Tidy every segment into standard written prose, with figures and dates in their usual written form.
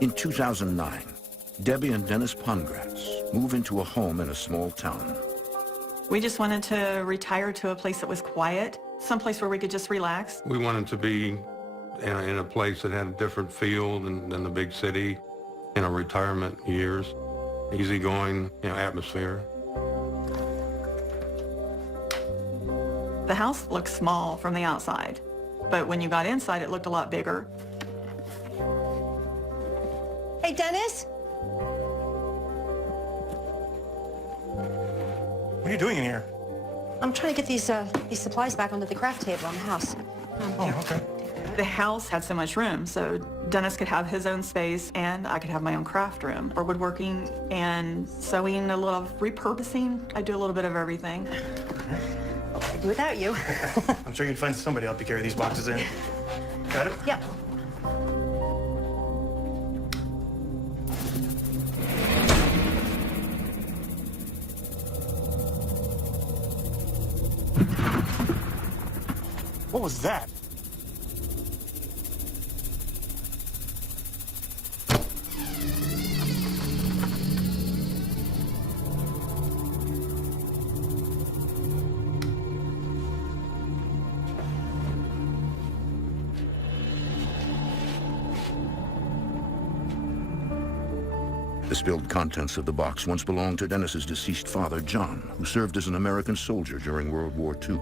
In 2009, Debbie and Dennis Pongratz move into a home in a small town. We just wanted to retire to a place that was quiet, someplace where we could just relax. We wanted to be in a place that had a different feel than the big city, retirement years, easygoing, atmosphere. The house looked small from the outside, but when you got inside, it looked a lot bigger. Hey, Dennis? What are you doing in here? I'm trying to get these supplies back onto the craft table in the house. Oh, okay. The house had so much room, so Dennis could have his own space and I could have my own craft room for woodworking and sewing, a little repurposing. I do a little bit of everything. I'd do without you. I'm sure you'd find somebody to help you carry these boxes in. Got it? Yep. What was that? The spilled contents of the box once belonged to Dennis's deceased father, John, who served as an American soldier during World War II.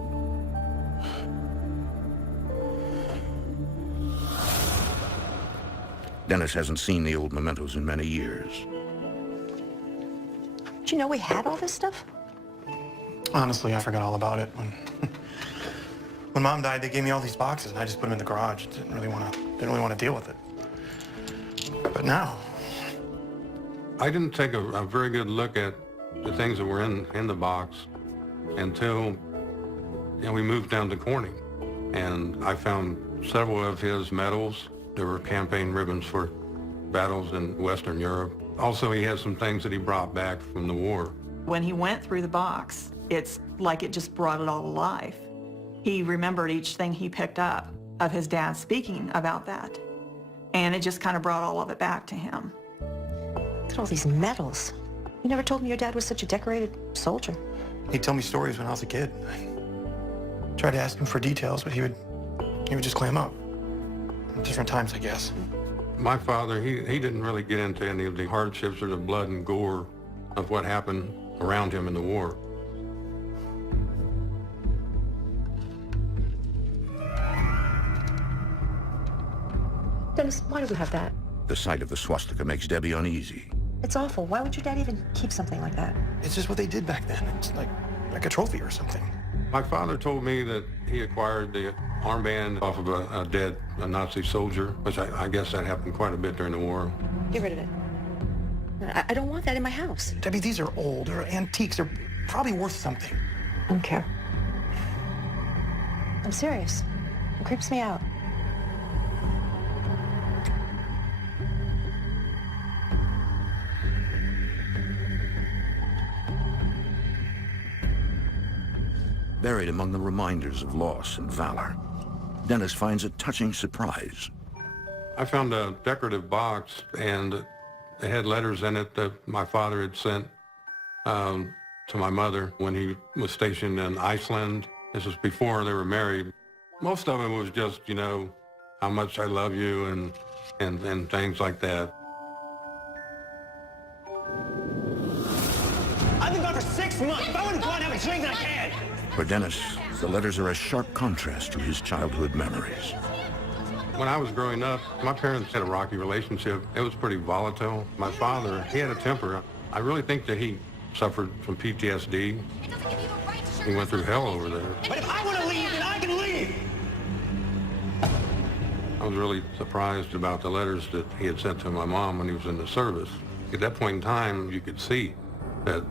Dennis hasn't seen the old mementos in many years. Did you know we had all this stuff? Honestly, I forgot all about it. When Mom died, they gave me all these boxes, and I just put them in the garage. Didn't really want to deal with it. But now, I didn't take a very good look at the things that were in the box until we moved down to Corning. And I found several of his medals. There were campaign ribbons for battles in Western Europe. Also, he has some things that he brought back from the war. When he went through the box, it's like it just brought it all to life. He remembered each thing he picked up of his dad speaking about that. And it just kind of brought all of it back to him. Look at all these medals. You never told me your dad was such a decorated soldier. he'd tell me stories when I was a kid. I tried to ask him for details, but he would just clam up. Different times, I guess. My father, he didn't really get into any of the hardships or the blood and gore of what happened around him in the war. Dennis, why do we have that? The sight of the swastika makes Debbie uneasy. It's awful. Why would your dad even keep something like that? It's just what they did back then. It's like a trophy or something. My father told me that he acquired the armband off of a Nazi soldier, which I guess that happened quite a bit during the war. Get rid of it. I don't want that in my house. Debbie, these are old. They're antiques. They're probably worth something. I don't care. I'm serious. It creeps me out. Buried among the reminders of loss and valor, Dennis finds a touching surprise. I found a decorative box, and it had letters in it that my father had sent to my mother when he was stationed in Iceland. This was before they were married. Most of it was just, how much I love you and things like that. I've been gone for 6 months. If I want to go out and have a drink, then I can. For Dennis, the letters are a sharp contrast to his childhood memories. When I was growing up, my parents had a rocky relationship. It was pretty volatile. My father, he had a temper. I really think that he suffered from PTSD. He went through hell over there. But if I want to leave, then I can leave. I was really surprised about the letters that he had sent to my mom when he was in the service. At that point in time, you could see that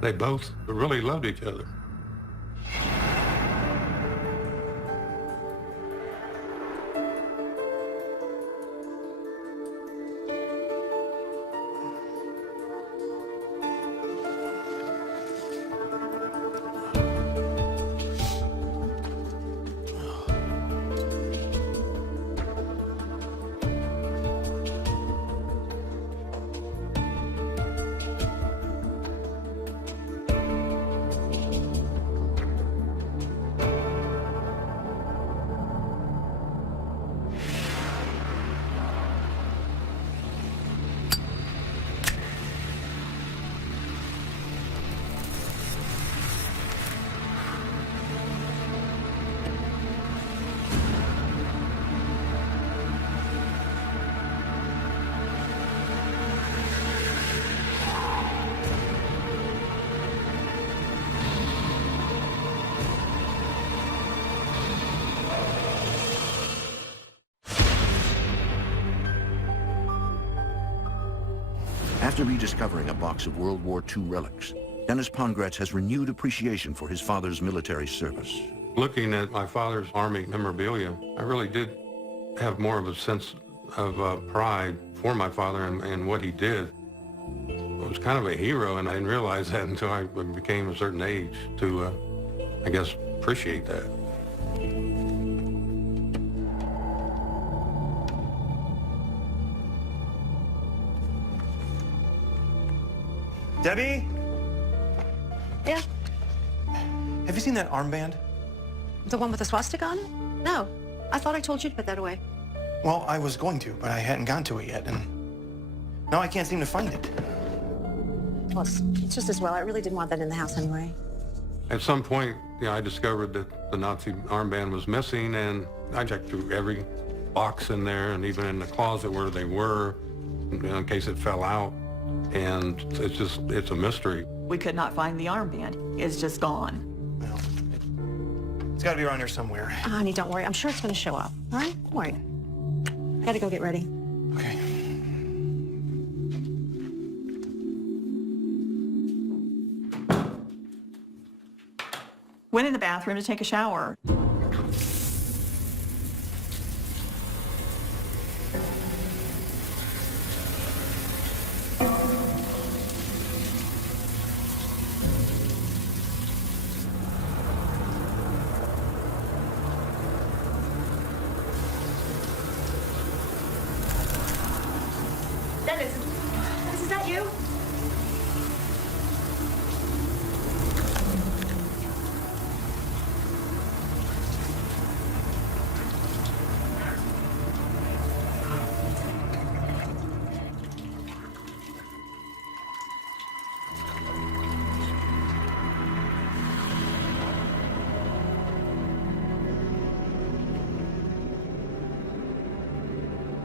they both really loved each other. After rediscovering a box of World War II relics, Dennis Pongratz has renewed appreciation for his father's military service. Looking at my father's Army memorabilia, I really did have more of a sense of pride for my father and what he did. I was kind of a hero, and I didn't realize that until I became a certain age to, I guess, appreciate that. Debbie, Yeah? have you seen that armband? The one with the swastika on it? No. I thought I told you to put that away. Well, I was going to, but I hadn't gotten to it yet, and now I can't seem to find it. Well, it's just as well. I really didn't want that in the house anyway. At some point, I discovered that the Nazi armband was missing, and I checked through every box in there and even in the closet where they were, in case it fell out. And it's a mystery. We could not find the armband. It's just gone. Well, it's got to be around here somewhere. Honey, don't worry. I'm sure it's going to show up. All right? Don't worry. I got to go get ready. Okay. Went in the bathroom to take a shower. Dennis, is that you?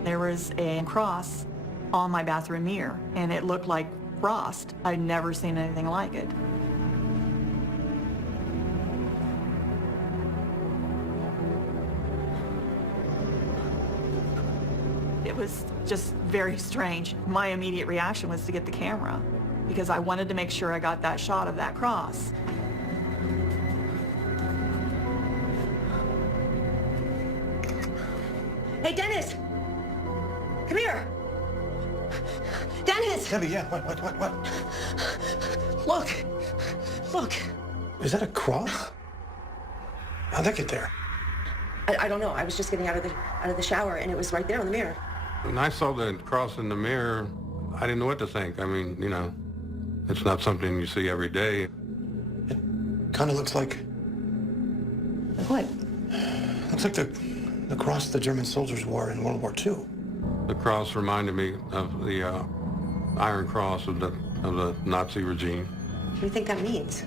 There was a cross on my bathroom mirror, and it looked like frost. I'd never seen anything like it. It was just very strange. My immediate reaction was to get the camera because I wanted to make sure I got that shot of that cross. Hey, Dennis! Come here! Dennis! Debbie, yeah, what? Look! Look! Is that a cross? How'd that get there? I don't know. I was just getting out of the shower, and it was right there on the mirror. When I saw the cross in the mirror, I didn't know what to think. I mean, it's not something you see every day. It kind of looks like... Like what? Looks like the cross the German soldiers wore in World War II. The cross reminded me of the Iron Cross of the Nazi regime. What do you think that means?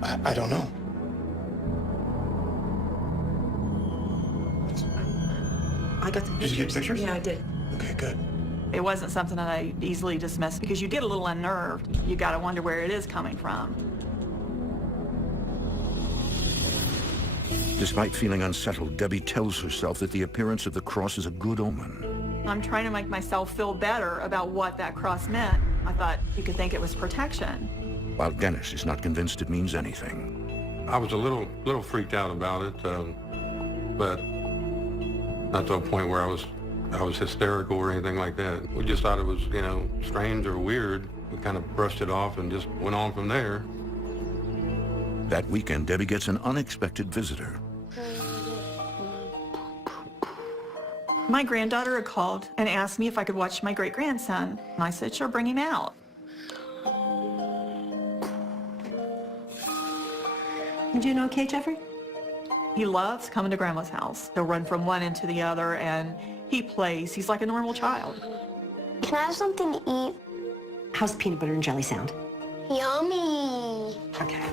I don't know. I got the Did you get pictures? Yeah, I did. Okay, good. It wasn't something that I easily dismissed because you get a little unnerved. You got to wonder where it is coming from. Despite feeling unsettled, Debbie tells herself that the appearance of the cross is a good omen. I'm trying to make myself feel better about what that cross meant. I thought you could think it was protection. While Dennis is not convinced it means anything. I was a little freaked out about it, but not to a point where I was hysterical or anything like that. We just thought it was, strange or weird. We kind of brushed it off and just went on from there. That weekend, Debbie gets an unexpected visitor. My granddaughter had called and asked me if I could watch my great-grandson. And I said, sure, bring him out. You doing okay, Jeffrey? He loves coming to Grandma's house. He'll run from one end to the other, and he plays. He's like a normal child. Can I have something to eat? How's the peanut butter and jelly sound? Yummy. Okay.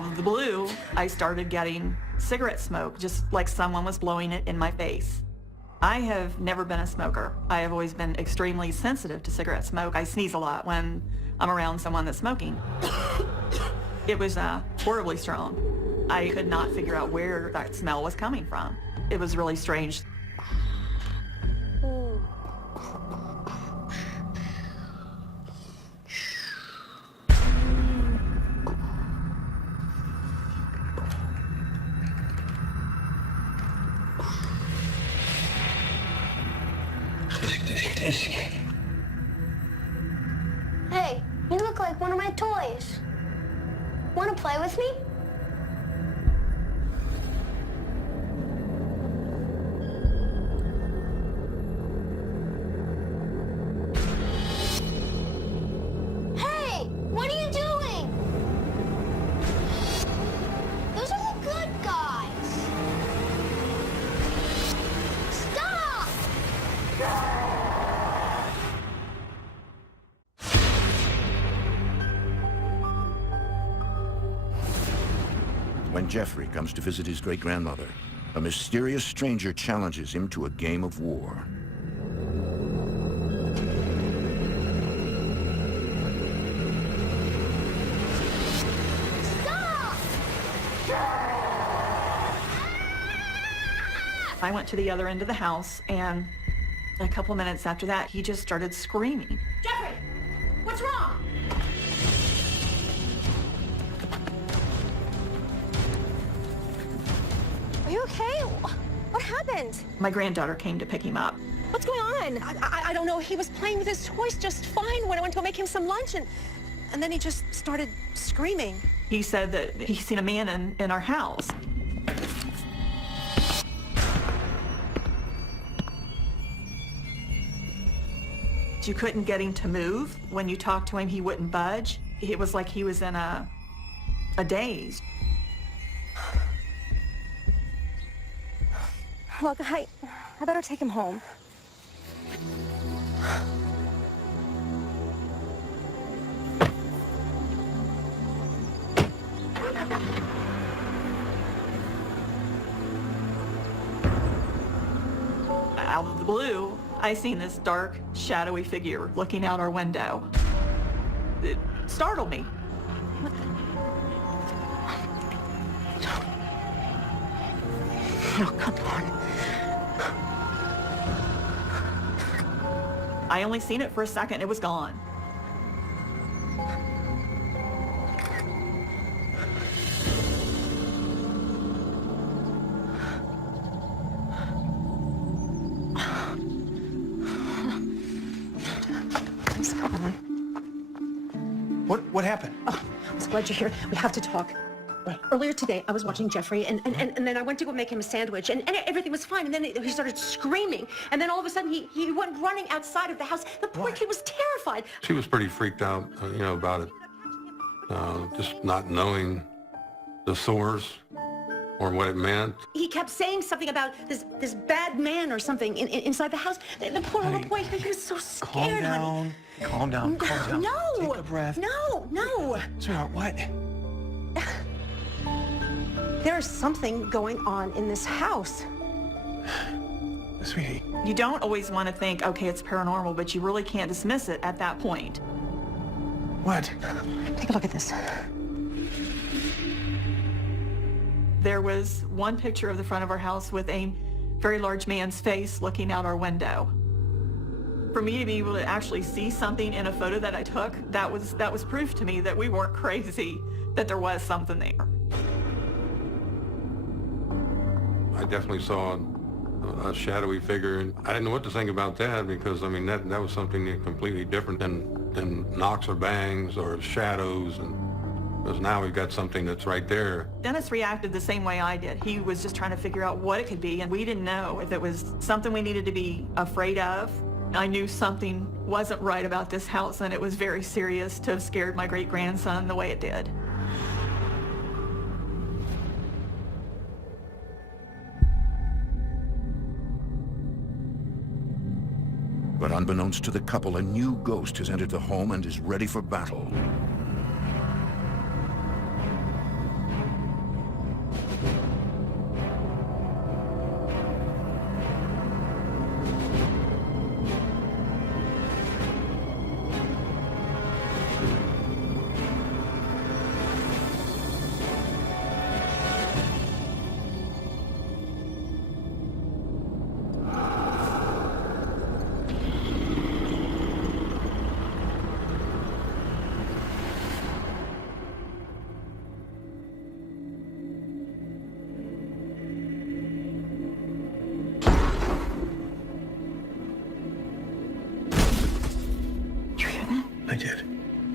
Out of the blue, I started getting cigarette smoke, just like someone was blowing it in my face. I have never been a smoker. I have always been extremely sensitive to cigarette smoke. I sneeze a lot when I'm around someone that's smoking. It was horribly strong. I could not figure out where that smell was coming from. It was really strange. Hey, you look like one of my toys. Want to play with me? Hey, what are you doing? Those are the good guys. Stop! When Jeffrey comes to visit his great-grandmother, a mysterious stranger challenges him to a game of war. Stop! I went to the other end of the house, and a couple minutes after that, he just started screaming. Jeffrey, what's wrong? Are you okay? What happened? My granddaughter came to pick him up. What's going on? I don't know. He was playing with his toys just fine when I went to go make him some lunch, and then he just started screaming. He said that he's seen a man in our house. You couldn't get him to move. When you talked to him, he wouldn't budge. It was like he was in a daze. Look, I better take him home. Out of the blue, I seen this dark, shadowy figure looking out our window. It startled me. Oh, come on. I only seen it for a second. It was gone. Please, come on. What happened? Oh, I'm so glad you're here. We have to talk. Earlier today, I was watching Jeffrey, and then I went to go make him a sandwich, and everything was fine, and then he started screaming, and then all of a sudden, he went running outside of the house. The poor kid was terrified. She was pretty freaked out, about it. Just not knowing the source or what it meant. He kept saying something about this bad man or something inside the house. The poor little boy, he was so scared, honey. Calm down. No! Take a breath. No! Sweetheart, what? There's something going on in this house. Sweetie. You don't always want to think, okay, it's paranormal, but you really can't dismiss it at that point. What? Take a look at this. There was one picture of the front of our house with a very large man's face looking out our window. For me to be able to actually see something in a photo that I took, that was proof to me that we weren't crazy, that there was something there. I definitely saw a shadowy figure, and I didn't know what to think about that because, that was something completely different than knocks or bangs or shadows, and because now we've got something that's right there. Dennis reacted the same way I did. He was just trying to figure out what it could be, and we didn't know if it was something we needed to be afraid of. I knew something wasn't right about this house, and it was very serious to have scared my great-grandson the way it did. But unbeknownst to the couple, a new ghost has entered the home and is ready for battle.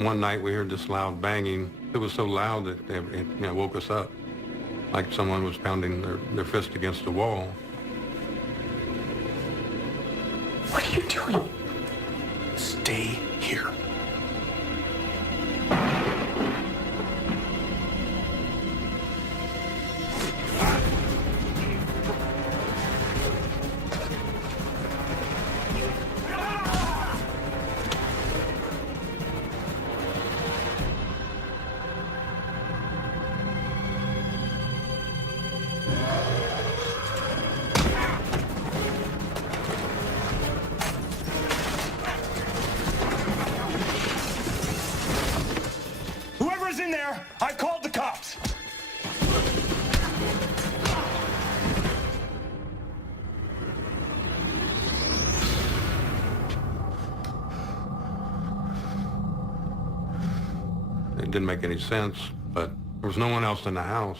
One night we heard this loud banging. It was so loud that it woke us up, like someone was pounding their fist against the wall. What are you doing? Stay here. Whoever's in there, I've called the cops. It didn't make any sense, but there was no one else in the house.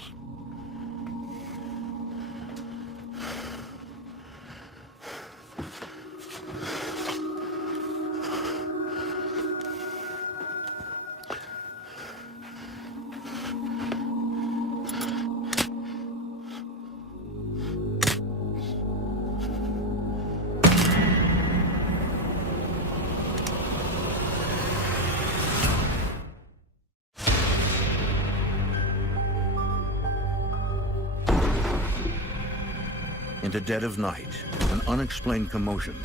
In the dead of night, an unexplained commotion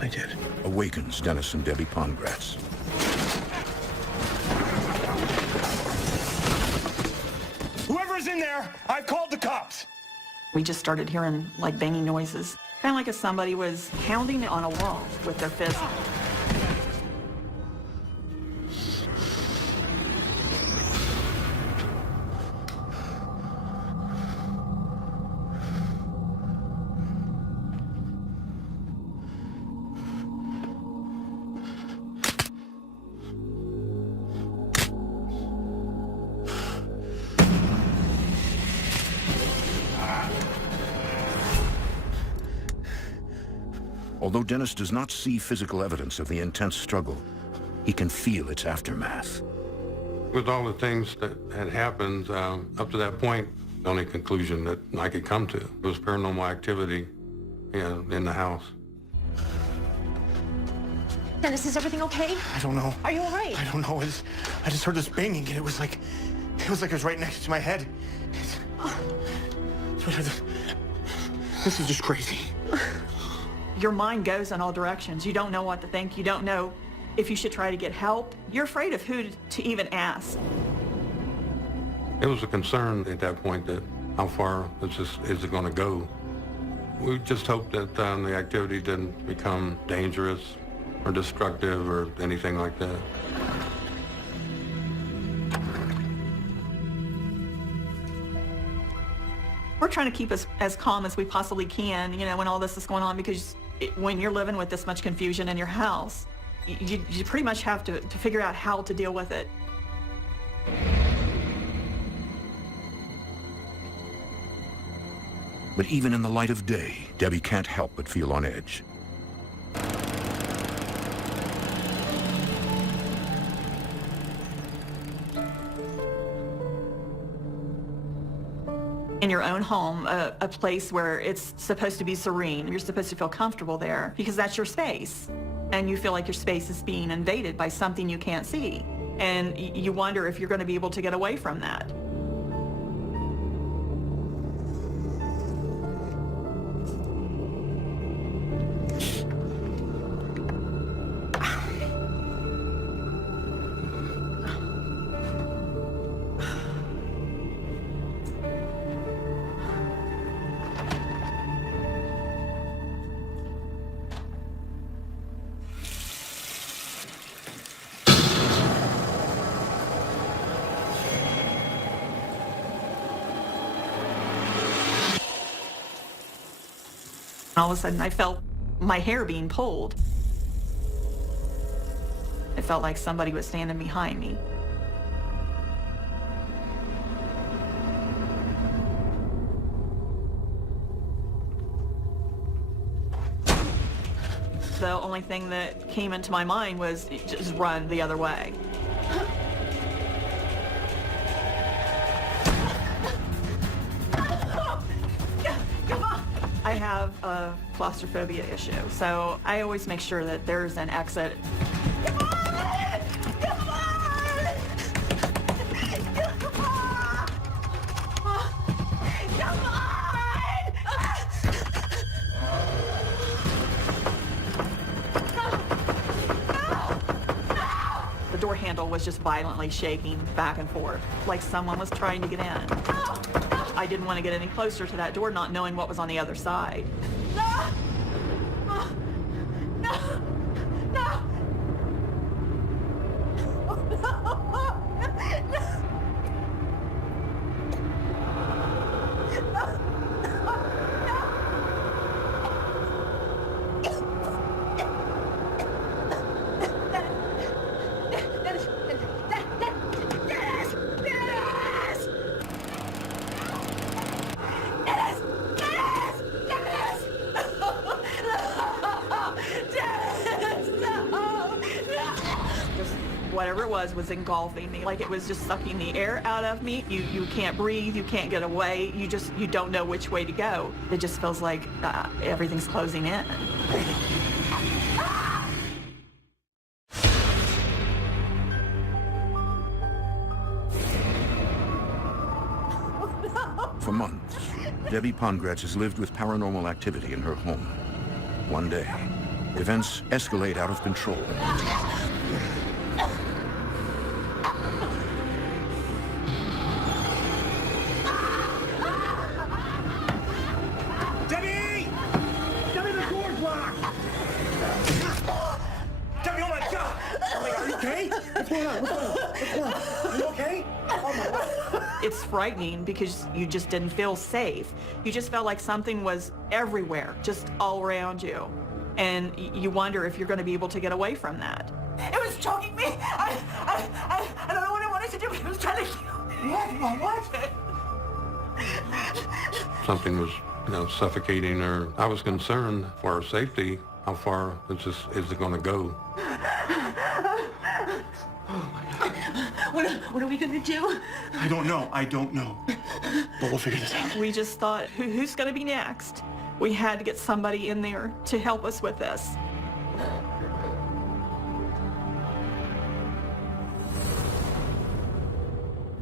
I did. awakens Dennis and Debbie Pongratz. Whoever's in there, I've called the cops. We just started hearing like banging noises, kind of like if somebody was pounding on a wall with their fist. Although Dennis does not see physical evidence of the intense struggle, he can feel its aftermath. With all the things that had happened up to that point, the only conclusion that I could come to was paranormal activity in the house. Dennis, is everything okay? I don't know. Are you all right? I don't know. I just heard this banging, and it was like it was right next to my head. This is just crazy. Your mind goes in all directions. You don't know what to think. You don't know if you should try to get help. You're afraid of who to even ask. It was a concern at that point that how far is it going to go? We just hoped that the activity didn't become dangerous or destructive or anything like that. We're trying to keep us as calm as we possibly can, when all this is going on, because when you're living with this much confusion in your house, you pretty much have to figure out how to deal with it. But even in the light of day, Debbie can't help but feel on edge. In your own home, a place where it's supposed to be serene, you're supposed to feel comfortable there because that's your space. And you feel like your space is being invaded by something you can't see. And you wonder if you're going to be able to get away from that. All of a sudden, I felt my hair being pulled. It felt like somebody was standing behind me. The only thing that came into my mind was just run the other way. I have a claustrophobia issue, so I always make sure that there's an exit. Come on! Come on! Come on! Come on! The door handle was just violently shaking back and forth, like someone was trying to get in. I didn't want to get any closer to that door, not knowing what was on the other side. No! No! No! Whatever it was engulfing me, like it was just sucking the air out of me. You can't breathe, you can't get away, you don't know which way to go. It just feels like everything's closing in. For months, Debbie Pongratz has lived with paranormal activity in her home. One day, events escalate out of control. Debbie! Debbie, the door's locked! Debbie, oh my God! Oh my God, are you okay? What's going on? What's going on? Are you okay? Oh my God. It's frightening because you just didn't feel safe. You just felt like something was everywhere, just all around you. And you wonder if you're going to be able to get away from that. It was choking me. I don't know what I wanted to do, but it was trying to kill me. What? Something was, suffocating her. I was concerned for her safety. How far is it going to go? What are we gonna do? I don't know. But we'll figure this out. We just thought, who's going to be next? We had to get somebody in there to help us with this.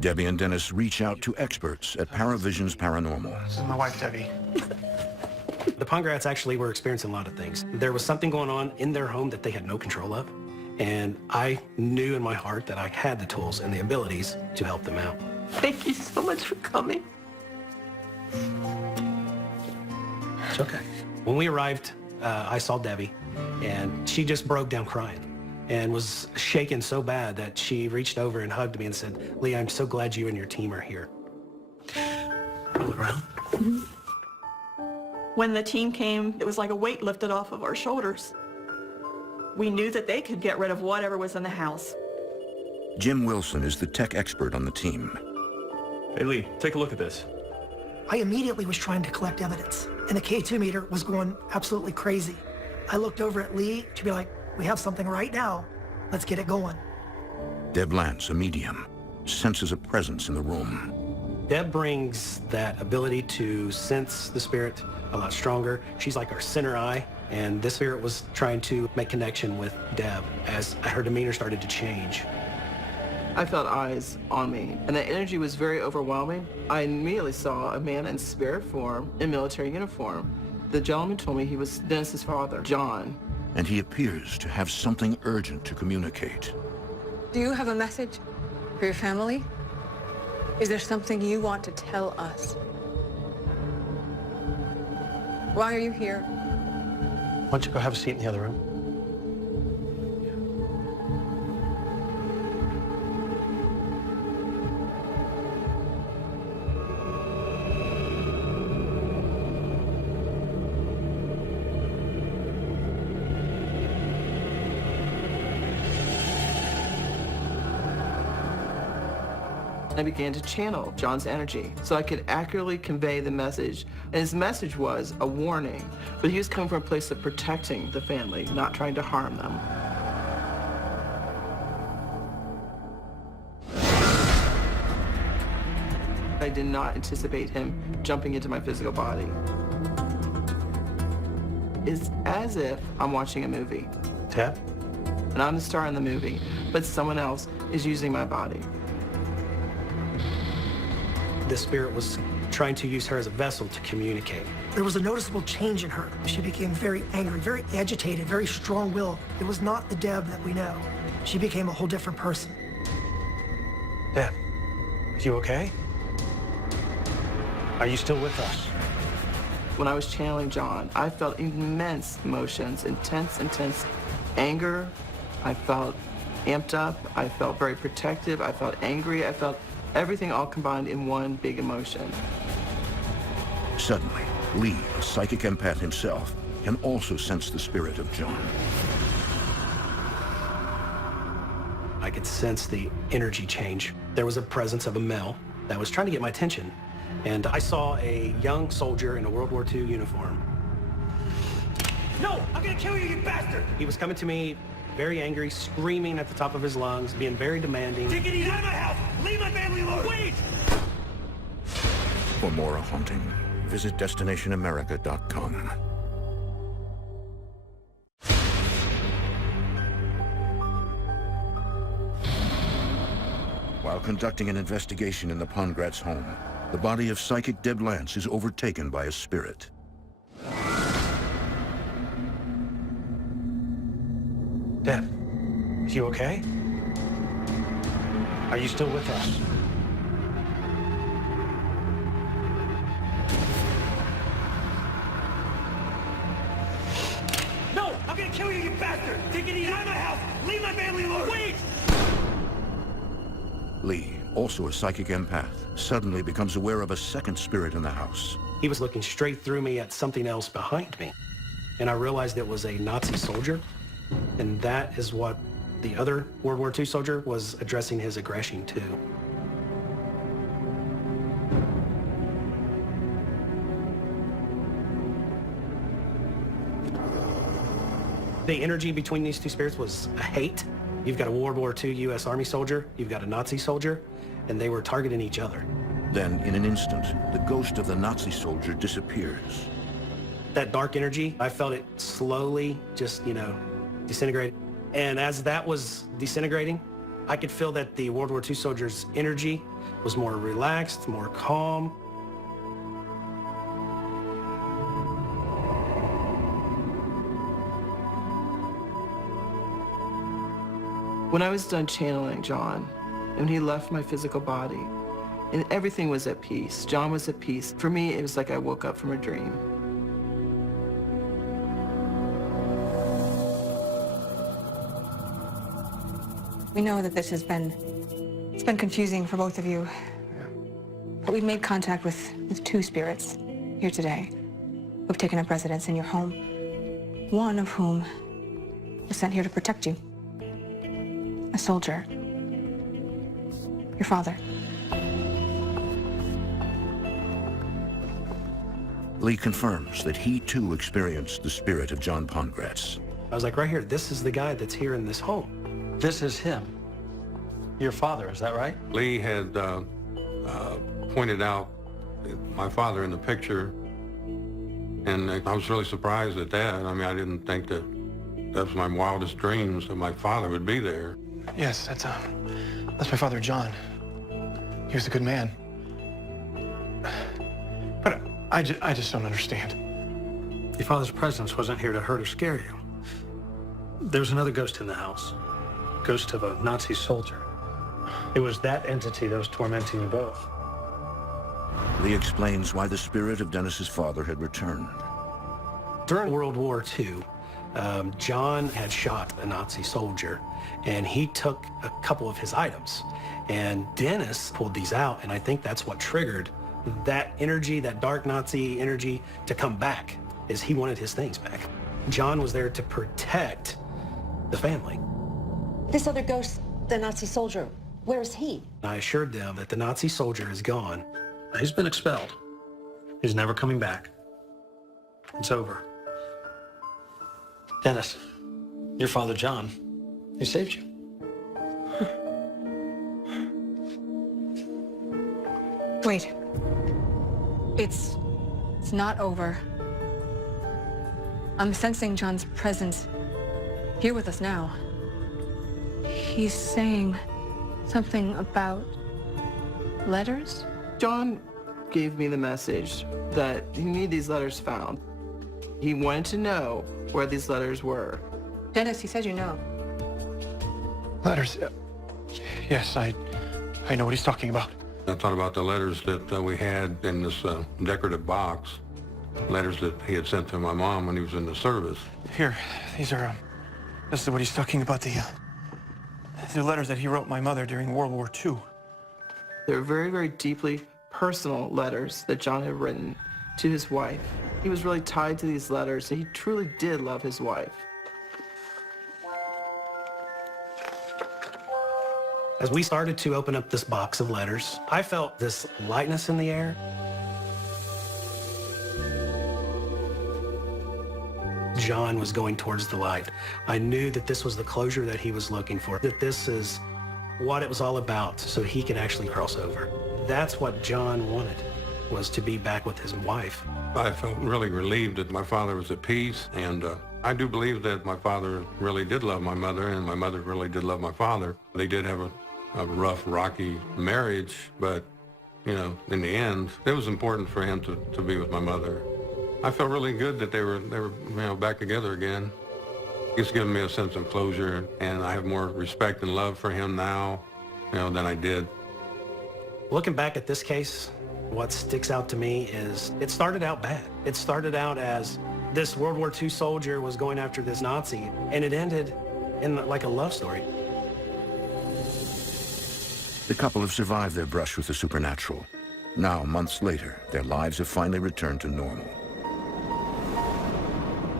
Debbie and Dennis reach out to experts at Paravision's Paranormal. This is my wife, Debbie. The Pongratz actually were experiencing a lot of things. There was something going on in their home that they had no control of. And I knew in my heart that I had the tools and the abilities to help them out. Thank you so much for coming. It's okay. When we arrived, I saw Debbie, and she just broke down crying and was shaken so bad that she reached over and hugged me and said, "Lee, I'm so glad you and your team are here." Roll it around. Mm-hmm. When the team came, it was like a weight lifted off of our shoulders. We knew that they could get rid of whatever was in the house. Jim Wilson is the tech expert on the team. Hey Lee, take a look at this. I immediately was trying to collect evidence, and the K2 meter was going absolutely crazy. I looked over at Lee to be like, we have something right now. Let's get it going. Deb Lance, a medium, senses a presence in the room. Deb brings that ability to sense the spirit a lot stronger. She's like our center eye, and this spirit was trying to make connection with Deb as her demeanor started to change. I felt eyes on me, and the energy was very overwhelming. I immediately saw a man in spirit form, in military uniform. The gentleman told me he was Dennis's father, John. And he appears to have something urgent to communicate. Do you have a message for your family? Is there something you want to tell us? Why are you here? Why don't you go have a seat in the other room? I began to channel John's energy so I could accurately convey the message. And his message was a warning, but he was coming from a place of protecting the family, not trying to harm them. I did not anticipate him jumping into my physical body. It's as if I'm watching a movie. Deb? And I'm the star in the movie, but someone else is using my body. The spirit was trying to use her as a vessel to communicate. There was a noticeable change in her. She became very angry, very agitated, very strong-willed. It was not the Deb that we know. She became a whole different person. Deb, are you okay? Are you still with us? When I was channeling John, I felt immense emotions, intense anger. I felt amped up. I felt very protective. I felt angry. I felt everything all combined in one big emotion. Suddenly, Lee, a psychic empath himself, can also sense the spirit of John. I could sense the energy change. There was a presence of a male that was trying to get my attention. And I saw a young soldier in a World War II uniform. No, I'm gonna kill you, you bastard! He was coming to me very angry, screaming at the top of his lungs, being very demanding. Take it easy out of my house! Leave my family alone! Wait! For more haunting, visit destinationamerica.com. While conducting an investigation in the Pongratz home, the body of psychic Deb Lance is overtaken by a spirit. Deb, are you okay? Are you still with us? No, I'm gonna kill you, you bastard! Take it easy out of my house! Leave my family alone! Wait! Lee, also a psychic empath, suddenly becomes aware of a second spirit in the house. He was looking straight through me at something else behind me. And I realized it was a Nazi soldier. And that is what the other World War II soldier was addressing his aggression to. The energy between these two spirits was a hate. You've got a World War II U.S. Army soldier, you've got a Nazi soldier, and they were targeting each other. Then, in an instant, the ghost of the Nazi soldier disappears. That dark energy, I felt it slowly just, disintegrate. And as that was disintegrating, I could feel that the World War II soldier's energy was more relaxed, more calm. When I was done channeling John, and he left my physical body, and everything was at peace, John was at peace. For me, it was like I woke up from a dream. We know that this has been, it's been confusing for both of you. But we've made contact with two spirits here today who've taken up residence in your home. One of whom was sent here to protect you. A soldier. Your father. Lee confirms that he too experienced the spirit of John Pongratz. I was like, right here, this is the guy that's here in this home. This is him. Your father, is that right? Lee had pointed out my father in the picture, and I was really surprised at that. I mean, I didn't think that was my wildest dreams that my father would be there. Yes, that's my father, John. He was a good man. But I just don't understand. Your father's presence wasn't here to hurt or scare you. There was another ghost in the house. Ghost of a Nazi soldier. It was that entity that was tormenting you both. Lee explains why the spirit of Dennis's father had returned. During World War II, John had shot a Nazi soldier, and he took a couple of his items. And Dennis pulled these out, and I think that's what triggered that energy, that dark Nazi energy, to come back, is he wanted his things back. John was there to protect the family. This other ghost, the Nazi soldier, where is he? I assured them that the Nazi soldier is gone. He's been expelled. He's never coming back. It's over. Dennis, your father, John, he saved you. Wait. It's not over. I'm sensing John's presence here with us now. He's saying something about letters? John gave me the message that he needed these letters found. He wanted to know where these letters were. Dennis, he said you know. Letters. Yes, I know what he's talking about. I thought about the letters that we had in this decorative box, letters that he had sent to my mom when he was in the service. Here, these are, this is what he's talking about, the letters that he wrote my mother during World War II. They're very, very deeply personal letters that John had written to his wife. He was really tied to these letters, and he truly did love his wife. As we started to open up this box of letters, I felt this lightness in the air. John was going towards the light. I knew that this was the closure that he was looking for, that this is what it was all about, so he could actually cross over. That's what John wanted, was to be back with his wife. I felt really relieved that my father was at peace, and I do believe that my father really did love my mother, and my mother really did love my father. They did have a rough, rocky marriage, but, you know, in the end, it was important for him to be with my mother. I felt really good that they were you know, back together again. It's given me a sense of closure, and I have more respect and love for him now, you know, than I did. Looking back at this case, what sticks out to me is it started out bad. It started out as this World War II soldier was going after this Nazi, and it ended in like a love story. The couple have survived their brush with the supernatural. Now, months later, their lives have finally returned to normal.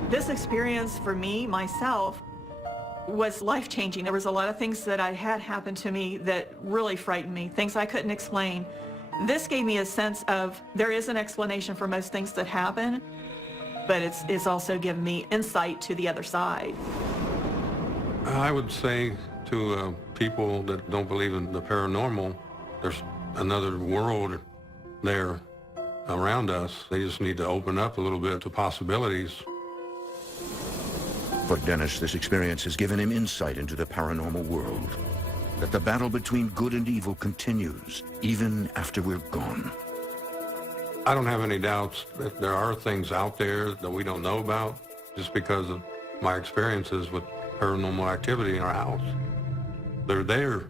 This experience for me, myself, was life-changing. There was a lot of things that I had happen to me that really frightened me, things I couldn't explain. This gave me a sense of there is an explanation for most things that happen, but it's also given me insight to the other side. I would say to people that don't believe in the paranormal, there's another world there around us. They just need to open up a little bit to possibilities. For Dennis, this experience has given him insight into the paranormal world. That the battle between good and evil continues, even after we're gone. I don't have any doubts that there are things out there that we don't know about just because of my experiences with paranormal activity in our house. They're there.